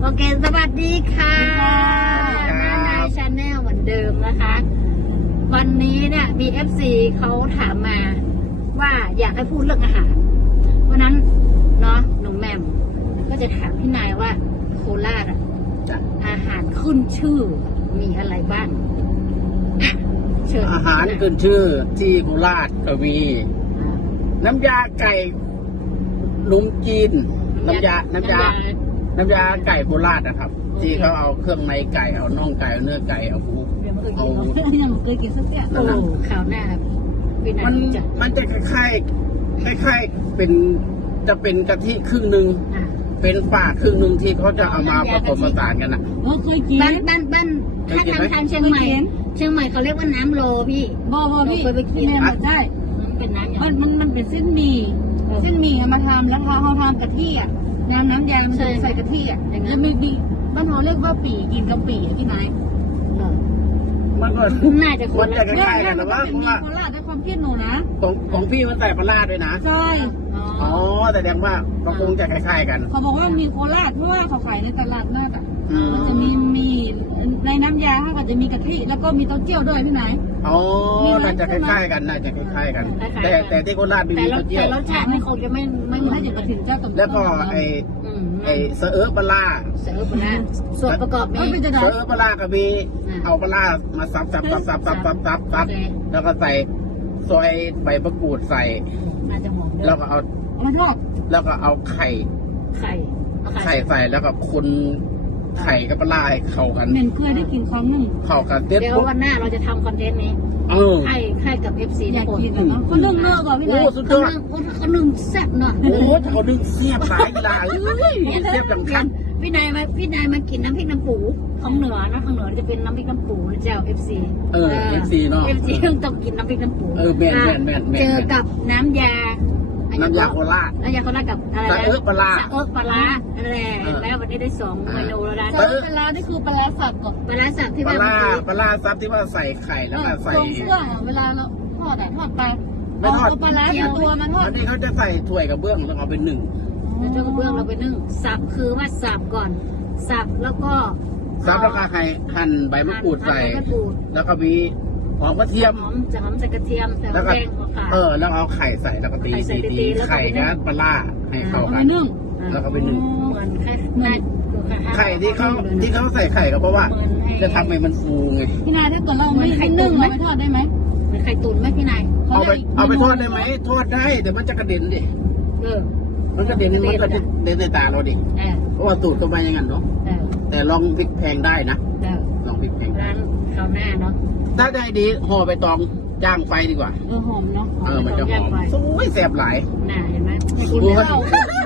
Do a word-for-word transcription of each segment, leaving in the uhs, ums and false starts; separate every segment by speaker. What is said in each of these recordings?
Speaker 1: เคสวัสดีค่ะน้านายชาแนลเหมือนเดิมนะคะ วันนี้เนี่ยมี เอฟ ซี เขาถามมาว่าอยากให้พูดเรื่องอาหารเพราะนั้นเนาะหนุ่มแหม่มก็จะถามพี่นายว่าโคราชอะอาหารขึ้นชื่อมีอะไรบ้างเชิญ
Speaker 2: อาหารขึ้นชื่อที่โคราชก็มีน้ำยาไก่หนุ่มจีนน้ำยาน้ำยาน้ำยาไก่โคราชนะครับ ที่เขาเอาเครื่องในไก่เอาน่องไก่เอาเนื้อไก่เอาหูเอา
Speaker 1: ยังไม่เคยกินสักอย่างโอ้ข่าวหน้าพี่นาย
Speaker 2: มัน
Speaker 1: จัด
Speaker 2: มันจะคล้ายๆคล้ายๆเป็นจะเป็นกะทิครึ่งหนึ่ง
Speaker 1: อ่ะ
Speaker 2: เป็นปากครึ่งหนึ่งที่เขาจะเอามาผสมผสานกันนะ
Speaker 3: เออเคยกิน
Speaker 1: บ้านบ้านบ้านถ้าทางทางเชียงใหม่
Speaker 3: เคยกิน
Speaker 1: เชียงใหม่เขาเรียกว่าน้ำโลพี่
Speaker 3: บอบอพี่
Speaker 1: เราเคยไปกิน
Speaker 3: แม่มาได้
Speaker 1: มันเป็นน้ำอย่าง
Speaker 3: มันมันมันเป็นเส้นหมี่เส้นหมี่เอามาทำแล้วเขาเขาทำกะทิอ่ะน้ำน้ำยามันจะใส่กะทิอ่ะแล้วมีบีบ้านเขาเรียกว่าปีกินกับปีอ่ะพี่นาย
Speaker 2: มันก็
Speaker 1: น่าจะค
Speaker 2: มัน น
Speaker 1: ละ
Speaker 2: จะคล้ายๆกันแต่ว่า
Speaker 3: เป็
Speaker 2: เพ
Speaker 3: น
Speaker 2: ราะ
Speaker 3: มี
Speaker 2: ว่า
Speaker 3: โคราชในความคิดหนูนะ
Speaker 2: ของของพี่มันแต่ปลาร้าด้วยนะ
Speaker 3: ใช่
Speaker 2: อ๋อแต่แสดงว่าก็คงจะคล้ายๆกัน
Speaker 3: เขาบอกว่ามีโคราชเพราะว่าเขาขายในตลาดนัดอ่ะ
Speaker 2: อืม
Speaker 3: มันจะมีมีในน้ำยาเขาก็จะมีกะทิแล้วก็มีเต้าเจี้ยวด้วยพี่นาย
Speaker 2: อ๋อน่าจะคล้ายๆกันน่าจะคล้ายๆกัน แต่แต่ที่โคราชมี
Speaker 1: แต่
Speaker 2: มี
Speaker 1: รส
Speaker 2: เต้าเจี้ย
Speaker 1: แต่
Speaker 2: ว
Speaker 1: รสชาติไม่คงจะไม่ไม่เหมือ
Speaker 3: น่าน จะมาถึงเจ้าตุ๋น
Speaker 2: แล้วก็ไอ้
Speaker 1: อืม
Speaker 2: ไอ้เสอเอะปลาร้า
Speaker 1: เสิร์ฟไปแล้วส่วนประกอบ
Speaker 3: เอ
Speaker 1: มี
Speaker 3: อเป็นจะได้
Speaker 2: เสอเอะปลาร้าก็มี
Speaker 1: อ่า
Speaker 2: เอาปลาร้ามาซับซับซับซับซับซับซับซับ
Speaker 1: โอเค
Speaker 2: แล้วก็ใส่ซอยใบมะกรูดใส่
Speaker 1: น่าจะหอมด้ว
Speaker 2: แล้ว
Speaker 1: ย
Speaker 2: ก็เอา
Speaker 3: แล้วทอด
Speaker 2: แล้วก็เอาไข่
Speaker 1: ไข่เอา
Speaker 2: ไข่ใส่แล้วก็คนไข่กับปลาร้าให้เข้ากัน
Speaker 3: เหม็นเคยได้กินครั้งหนึ่ง
Speaker 2: เข้ากันเต็ม
Speaker 1: เดี๋ยว
Speaker 2: ปุ๊บ
Speaker 1: วันหน้าเราจะทำคอนเทนต์นี้
Speaker 2: เออ
Speaker 1: ให้ให้กับ เอฟ ซี
Speaker 3: อ
Speaker 1: ทุ
Speaker 3: ยาก
Speaker 1: กคน
Speaker 3: กินอะเนาะคนเรื่องเลิกก่อนพี่
Speaker 2: โอ้
Speaker 3: นาย
Speaker 2: สุดย
Speaker 1: เขา
Speaker 2: อด
Speaker 1: นึ่งเขานึ่งแซ่บเนาะ
Speaker 2: โอ้โหเขาดึงเสียบขายกีฬาเอ้ยเสียบจังคัน
Speaker 1: พี่นายมาพี่นายมากินน้ำพริกน้ำปูของเหนือนะของเหนือจะเป็นน้ำพริกน้ำปูนะเจ้า เอฟ ซี
Speaker 2: เออ เอฟ ซี เนาะ
Speaker 1: เอฟซีต้องกินน้ำพริกน้ำปู
Speaker 2: เออแม่นแม่นแม่นแม่น
Speaker 1: เจอกับน้ำยา
Speaker 2: น้ำยาโคราช
Speaker 1: น้ำยาโคราชกับอะไร
Speaker 2: สะเอิ๊กปลาร้า
Speaker 1: สะเอิ๊กปลาร้าอะไร
Speaker 2: เออ
Speaker 1: แล้ววันนี้ได้สองเมนูแล้วนะ
Speaker 3: ปลาปลานี่คือปลาสับก่อน
Speaker 1: ปลาร้าสับที่
Speaker 2: ปลา
Speaker 1: ว่า
Speaker 2: ร้า
Speaker 1: เมื่อกี้
Speaker 2: ปลาร้าซับที่ว่าใส่ไข่แล้วก็ใส่
Speaker 3: ตรงเครื่องอะเวลาเราทอดอะทอดไป
Speaker 2: ไม่ทอด
Speaker 3: เอาปลาร้าเอาตัวมาทอด
Speaker 2: อันนี้เขาจะใส่ถ้วยกับเบื้องแล้วเอาเป็นหนึ่ง
Speaker 1: แล้วเจ้ากระเบื้องเราไปนึ่งสับคือว่าสับก่อนสับแล้วก็
Speaker 2: ซับแล้วก็ไข่หั่นใบมะกรูดใส่
Speaker 1: หั่นใบมะกรูด
Speaker 2: แล้วก็มีหอมกระเทียม
Speaker 1: หอมจะหอมใส่กระเทียมใส่
Speaker 2: แล้วก็
Speaker 1: แป้งค่ะ
Speaker 2: เออ แล้วเอาไข่ใส่แล้วก็ตี
Speaker 1: ไข่ใส่
Speaker 2: ตี
Speaker 1: ตี
Speaker 2: ตี
Speaker 1: แล้วก็
Speaker 2: ไข่
Speaker 1: ไปนึ่
Speaker 2: กับ
Speaker 1: ง
Speaker 2: ปลาร้าให้เข้า
Speaker 3: เอา
Speaker 2: กั
Speaker 3: ไป
Speaker 2: น
Speaker 3: นึ่ง
Speaker 2: แล้วก็ไปนึ่ง
Speaker 1: เหมือนแค่
Speaker 3: เหมือน
Speaker 2: ไข่ที่เขาที่เขาใส่ไข่ก็เพราะว่า จะทำให้มันฟูไง
Speaker 3: พี่นายถ้าเกิดเราไม่ไม่นึ่งเราไปทอดได้ไหม
Speaker 1: เหมือนไข่ตุ๋นไหมพี่นาย
Speaker 2: เอาไปเอาไปทอดได้ไหมทอดได้แต่มันจะกระเด็นดิ
Speaker 1: เออ
Speaker 2: มันกระเด็นมันก็จะเด็นในตาเราดิ
Speaker 1: เออ
Speaker 2: เพราะว่าตูดเข้ามาอย่างนั้นเนาะ
Speaker 1: เออ
Speaker 2: แต่ลองพริกแพงได้นะ
Speaker 1: เออ
Speaker 2: ลองพริกแพงได้
Speaker 1: ร้านข้าวหน้าเนาะ
Speaker 2: ถ้าได้ดีห่อใบตองย่างไฟดีกว่า
Speaker 3: เออหอมเนาะ
Speaker 2: เออมันจะหอมสวยแสบหลาย
Speaker 1: หน้าเห็นไหมไม่กิน
Speaker 2: โอ้ย
Speaker 1: ข้าว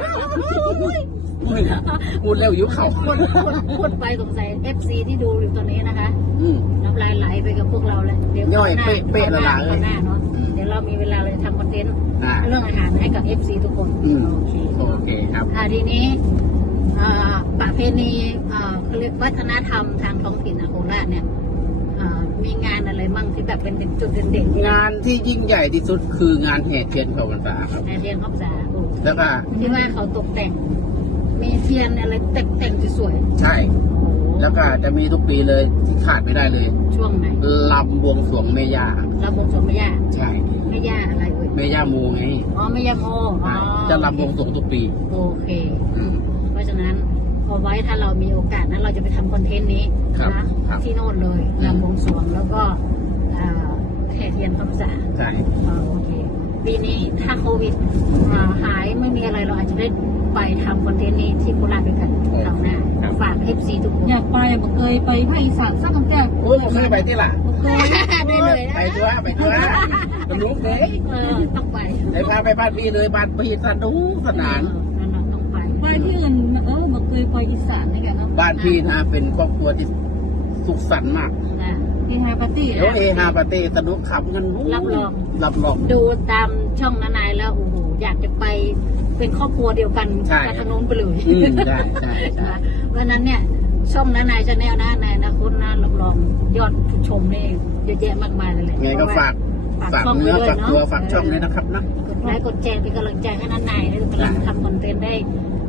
Speaker 2: พูดแล้วหิวเข่า
Speaker 1: คนคนพูดไปสงสัย เอฟ ซี ที่ดูอยู่ตอนนี้นะคะ
Speaker 2: อืม
Speaker 1: น้ำลายไหลไปกับพวกเราเลยเดี๋ยว
Speaker 2: ย่อย
Speaker 1: ข้าวหน้า
Speaker 2: เป๊ะๆละลาย
Speaker 1: ข้าวหน้าเนาะ
Speaker 2: อืม
Speaker 1: เดี๋ยวเรามีเวลาเลยทำคอนเทนต์
Speaker 2: อ่า
Speaker 1: เรื่องอาหารให้กับ เอฟ ซี ทุกคน
Speaker 2: อืม
Speaker 1: โอเค
Speaker 2: โอเคครับ
Speaker 1: อ่าทีนี้อ่าประเพณีอ่าเขาเรียกวัฒนธรรมทางท้องถิ่นโคราชเนี่ยอ่ามีงานอะไรมั่งที่แบบเป็นจุดเด่นๆที่
Speaker 2: งานที่ยิ่งใหญ่ที่สุดคืองานแห่เทียนเข้าพรรษาครับ
Speaker 1: ในเทียนข้าวสารโอ้
Speaker 2: แล้วก็
Speaker 1: ที่ว่าเขาตกแต่ง มีเทียนอะไรแต่งแต่งสวย
Speaker 2: ใช่
Speaker 1: ๆ
Speaker 2: แล้วก็จะมีทุกปีเลยที่ขาดไม่ได้เลย
Speaker 1: ช่วงไหน
Speaker 2: ลำบวงสรวงแม่ย่า
Speaker 1: เราบวงสรวงแม่ย่า
Speaker 2: ใช่
Speaker 1: แม่ย่าอะไรเอ่ย
Speaker 2: แม่ย่ามูไง
Speaker 1: อ๋อแม่ย่าโมอ๋อ
Speaker 2: จะลำบวงสรวงทุกปี
Speaker 1: โอเค
Speaker 2: อืม
Speaker 1: เพราะฉะนั้นเอาไว้ถ้าเรามีโอกาสนั้นเราจะไปทำคอนเทนต์นี้
Speaker 2: ครับ
Speaker 1: นะครับ ที่โน่นเลย
Speaker 2: อืม
Speaker 1: ลำบวงสรวงแล้วก็อ่าแห่เทียนพรรษา
Speaker 2: ใช่
Speaker 1: อ๋อโอเคปีนี้ถ้าโควิดอ่าหายไม่มีอะไรเราอาจจะได้ไปทำคอนเทนต์นี้ที่โคราชด้วยกันคราวหน้าฝาก เอฟ ซี ทุกคน
Speaker 3: อยากไปอ่ะเคยไปภาคอีสานสักครั้งแก่
Speaker 2: โอ้ยเคยไปที่ล่ะ
Speaker 3: เคย
Speaker 1: ได้เลยนะ
Speaker 2: ไปตัวไปตัวสนุกเลย
Speaker 1: เออต้องไป
Speaker 2: ไปพาไปบ้านพี่เลยบ้านพี่สนุกสนาน
Speaker 1: เออนั่นน่ะต้องไป
Speaker 3: ไปที่อื่นเออบ่เคยไปอีสานนี่กันเนาะ
Speaker 2: บ้านพี่นะเป็นครอบครัวที่สุขสันต์มาก
Speaker 1: นะ
Speaker 3: ที่ไฮปาร์ตี้
Speaker 2: เดี๋ยวเอฮาปาเต้สนุกขับกัน
Speaker 1: รับรอง
Speaker 2: รับรอง
Speaker 1: ดูตามช่องนานายแล้วโอ้โหอยากจะไปเป็นครอบครัวเดียวกัน
Speaker 2: ใช่
Speaker 1: กับทางโน้นไปเลย
Speaker 2: อืมได้ใช่ใช่
Speaker 1: นะเพราะฉะนั้นเนี่ยช่องนานายชาแนลนะในอนาคตนะรับรองยอดผู้ชมนี่เยอะแยะมากมายเลยแหละ
Speaker 2: ไงก็ฝากฝากเนื้อฝากตัวฝากช่องเลยนะครับนะ
Speaker 1: กดไลค์กดแชร์เป็นกำลังใจให้นานายแล้วกำลังทำคอนเทนต์ได้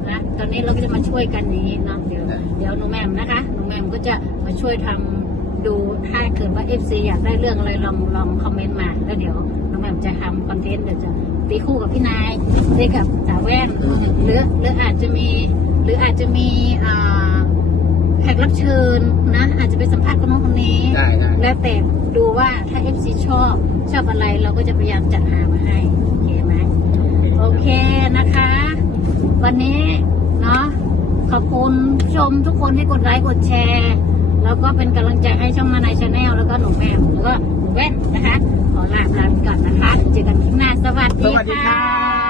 Speaker 1: นะตอนนี้เราก็จะมาช่วยกันอย่างนี้เนาะเดี๋ยวเดี๋ยวหนูแหม่มนะคะหนูแหม่มก็จะมาช่วยทำดูถ้าเกิดว่าเอฟซีอยากได้เรื่องอะไรลองลองคอมเมนต์มาแล้วเดี๋ยวหนูแหม่มจะทำคอนเทนต์เดี๋ยวจะตีคู่กับพี่นายตีกับสาวแว่นหรือหรืออาจจะมีหรืออาจจะมีอ่าแขกรับเชิญนะอาจจะไปสัมภาษณ์คนน้องคนนี้
Speaker 2: ได้ได้
Speaker 1: แล้วแต่ดูว่าถ้า เอฟ ซี ชอบชอบอะไรเราก็จะพยายามจัดหามาให้โอเคไหมโอเคนะคะ วันนี้เนาะขอบคุณผู้ชมทุกคนที่กดไลค์กดแชร์ แล้วก็เป็นกำลังใจให้ช่องมาในชาแนลแล้วก็หนูแม่แล้วก็หนูแว่นนะคะ ขอลาลาไปก่อนนะคะเจอกันคลิปหน้าสวัส
Speaker 2: ส
Speaker 1: ดี
Speaker 2: วัสดี
Speaker 1: ค่ะ
Speaker 2: ค่ะ